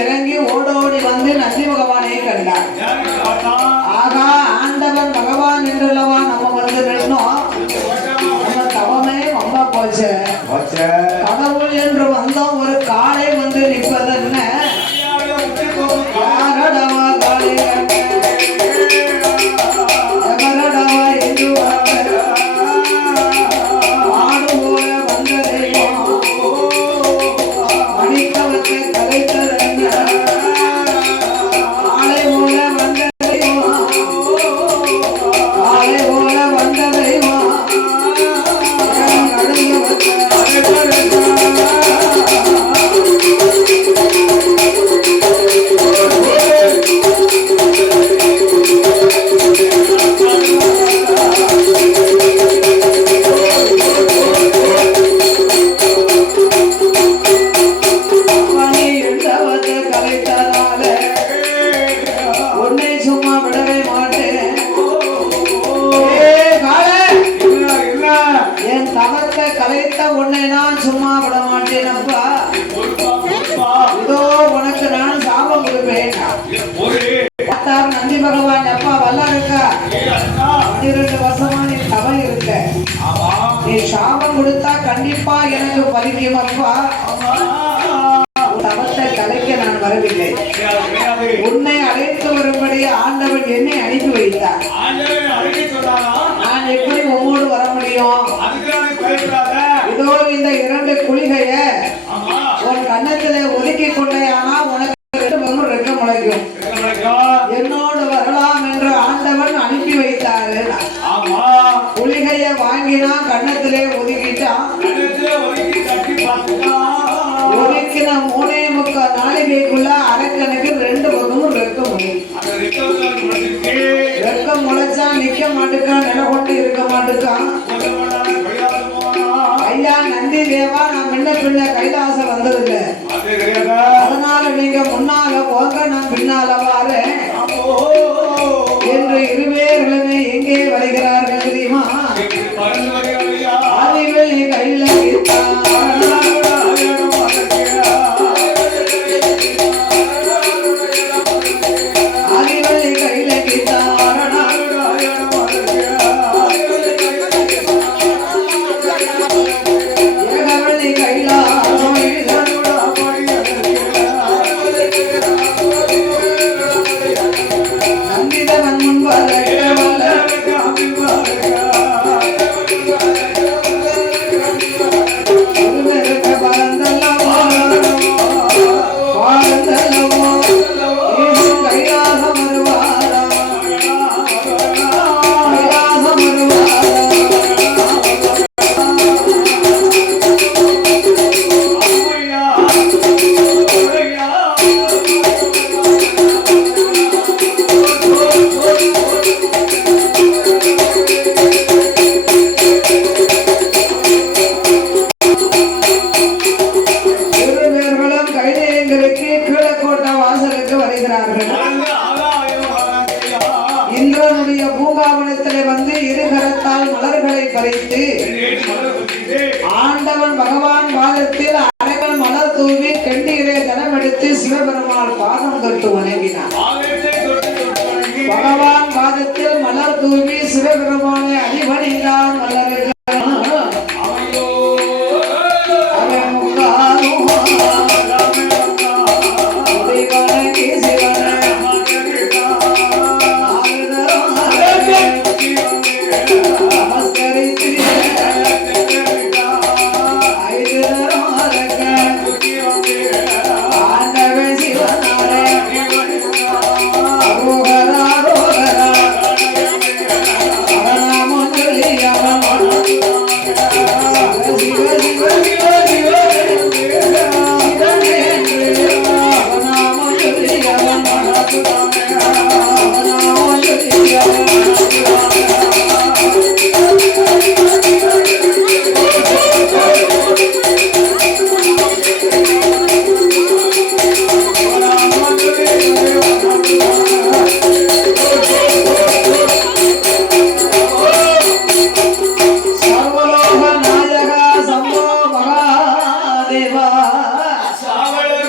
இறங்கி ஓடோடி வந்து நந்தி பகவானை கண்டார். ஆகா, ஆண்டவன் பகவான் என்றல்லவா நம்ம வந்து நின்னோம். நம்ம தவமே ரொம்ப போச்சு. கடவுள் என்று வந்தோம். ஒரு காலை வந்து நிற்பதென்ன யாரடவா காலை எவரடவா என்று ஆடு போல வந்த தெய்வம் மணிக்கவத்தை கலைத்தது கலைத்த உன்னை நான் சும்மா விட மாட்டேன் அப்பா. இதோ உனக்கு நான் சாபம் கொடுப்பேன். நந்தி பகவான் அப்பா வல்ல இருக்கா 12 வருஷமா நீ தவம் இருக்க. நீ சாபம் கொடுத்தா கண்டிப்பா எனக்கு பலிக்கும் அப்பா. தவத்தை கலைக்க நான் வரவில்லை. உன்னை அழைத்து வரும்படி ஆண்டவன் என்னை அனுப்பி வைத்தார். நான் எப்படி உம்மோடு வர முடியும்? இதோ இந்த 2 குளிகைய உன் கன்னத்திலே ஒதுக்கி கொண்டே, ஆனா உனக்கு 2 ரெக்க முளைக்கும். என்னோடு வரலாம் என்று ஆண்டவன் அனுப்பி வைத்தாரு. குளிகைய வாங்கினா கன்னத்திலே ஒதுக்கிட்டான். ஒதுக்கின 3.25 நாளிகைக்குள்ள அரக்கனுக்கு 2 பக்கமும் ரெக்க முடியும். ரெக்க முளைச்சா நிக்க மாட்டுக்கான், நில கொண்டு இருக்க மாட்டுக்கான். ஐயா நந்தி தேவா, நான் முன்ன பின்ன கைலாசம் வந்ததில்ல. அதனால நீங்க முன்னால போங்க, நான் பின்னால வாரேன் என்று இருவேர்களுமே எங்கே வருகிறார்கள் தெரியுமா? அறிவில் கையில இந்திரனுடைய பூங்காவனத்திலே வந்து இருகரத்தால் மலர்களை பறித்து ஆண்டவன் பகவான் பாதத்தில் அரைவன் மலர் தூவி கெண்டீரை தனமெடுத்து சிவபெருமான் பாதம் தொட்டு வணங்கினார். பகவான் பாதத்தில் மலர் தூவி சிவபெருமானை அடிபணிந்தான். மலர்கள் Ram லோக நாயகா சம்போ